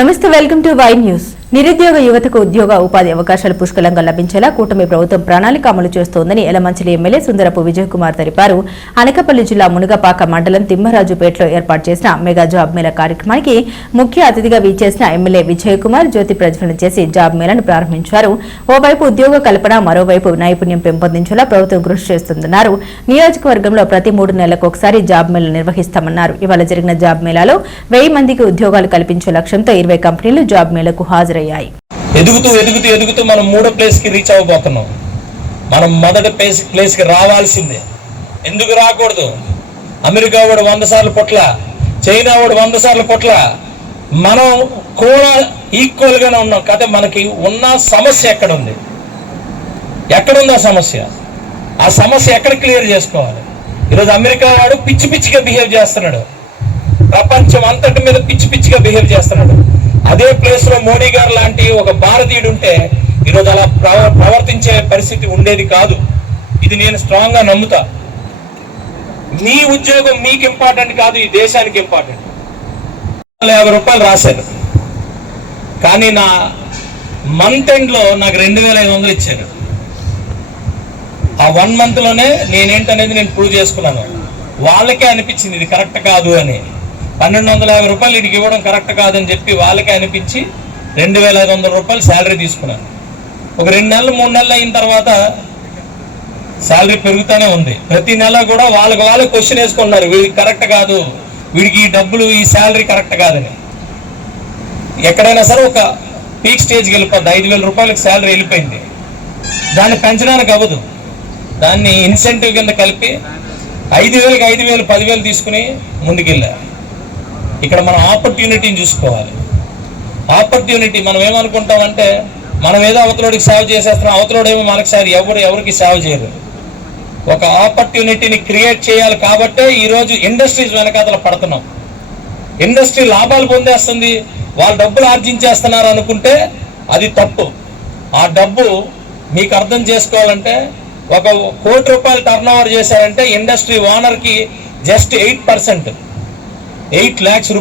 నమస్తే, welcome to Y news. నిరుద్యోగ యువతకు ఉద్యోగ ఉపాధి అవకాశాలు పుష్కలంగా లభించేలా కూటమి ప్రభుత్వం ప్రణాళిక అమలు చేస్తోందని యలమంచిలి ఎమ్మెల్యే సుందరపు విజయ్ కుమార్ తెలిపారు. అనకాపల్లి జిల్లా మునగపాక మండలం తిమ్మరాజుపేటలో ఏర్పాటు చేసిన మెగా జాబ్ మేళా కార్యక్రమానికి ముఖ్య అతిథిగా విచ్చేసిన ఎమ్మెల్యే విజయ్ కుమార్ జ్యోతి ప్రజ్వలన చేసి జాబ్ మేళాను ప్రారంభించారు. ఓవైపు ఉద్యోగ కల్పన, మరోవైపు నైపుణ్యం పెంపొందించేలా ప్రభుత్వం కృషి చేస్తుందన్నారు. నియోజకవర్గంలో ప్రతి 3 నెలలకు ఒకసారి జాబ్ మేళా నిర్వహిస్తామన్నారు. ఇవాళ జరిగిన జాబ్ మేళాలో 1000 మందికి ఉద్యోగాలు కల్పించే లక్ష్యంతో 20 కంపెనీలు జాబ్ మేళాకు హాజరయ్యాయి. ఎదుగుతూ మనం 3వ ప్లేస్ కి రీచ్ అవ్వబోతున్నాం. మనం మొదటి ప్లేస్ కి రావాల్సిందే. ఎందుకు రాకూడదు? అమెరికా వాడు 100 సార్లు పొట్ల, చైనా వాడు 100 సార్లు పొట్ల, మనం కూడా ఈక్వల్ గానే ఉన్నాం. కాకపోతే మనకి ఉన్న సమస్య ఎక్కడుంది? ఎక్కడుంది ఆ సమస్య? ఆ సమస్య ఎక్కడ క్లియర్ చేసుకోవాలి? ఈరోజు అమెరికా వాడు పిచ్చిగా బిహేవ్ చేస్తున్నాడు. ప్రపంచం అంతటి మీద పిచ్చిగా బిహేవ్ చేస్తున్నాడు. అదే ప్లేస్ లో మోడీ గారు లాంటి ఒక భారతీయుడు ఉంటే ఈరోజు అలా ప్రవర్తించే పరిస్థితి ఉండేది కాదు. ఇది నేను స్ట్రాంగ్ గా నమ్ముతా. మీ ఉద్యోగం మీకు ఇంపార్టెంట్ కాదు, ఈ దేశానికి ఇంపార్టెంట్. 50 రూపాయలు రాశారు, కానీ నా మంత్ ఎండ్ లో నాకు 2500 ఇచ్చారు. ఆ 1 month లోనే నేనేంటనేది నేను ప్రూవ్ చేసుకున్నాను. వాళ్ళకే అనిపించింది ఇది కరెక్ట్ కాదు అని. 1250 రూపాయలు వీడికి ఇవ్వడం కరెక్ట్ కాదని చెప్పి వాళ్ళకే అనిపించి 2500 రూపాయలు శాలరీ తీసుకున్నాను. ఒక 2 నెలలు 3 నెలలు అయిన తర్వాత శాలరీ పెరుగుతూనే ఉంది. ప్రతి నెల కూడా వాళ్ళే క్వశ్చన్ వేసుకున్నారు, వీడికి కరెక్ట్ కాదు, వీడికి ఈ డబ్బులు ఈ శాలరీ కరెక్ట్ కాదని. ఎక్కడైనా సరే ఒక పీక్ స్టేజ్కి వెళ్ళిపోద్ది. 5000 రూపాయలకి శాలరీ వెళ్ళిపోయింది. దాన్ని పెంచడానికి అవ్వదు. దాన్ని ఇన్సెంటివ్ కింద కలిపి 5000కి 5000, 10,000 తీసుకుని ముందుకెళ్ళారు. ఇక్కడ మనం ఆపర్చునిటీని చూసుకోవాలి. ఆపర్చునిటీ మనం ఏమనుకుంటామంటే మనం ఏదో అవతలోడికి సేవ చేసేస్తున్నాం, అవతలోడేమో మనకి సేవ, ఎవరికి సేవ చేయరు. ఒక ఆపర్చునిటీని క్రియేట్ చేయాలి. కాబట్టే ఈరోజు ఇండస్ట్రీస్ వెనకాతల పడుతున్నాం. ఇండస్ట్రీ లాభాలు పొందేస్తుంది, వాళ్ళు డబ్బులు ఆర్జించేస్తున్నారు అనుకుంటే అది తప్పు. ఆ డబ్బు మీకు అర్థం చేసుకోవాలంటే, 1 కోటి రూపాయలు టర్న్ ఓవర్ చేశారంటే ఇండస్ట్రీ ఓనర్కి జస్ట్ 8%, 8 lakhs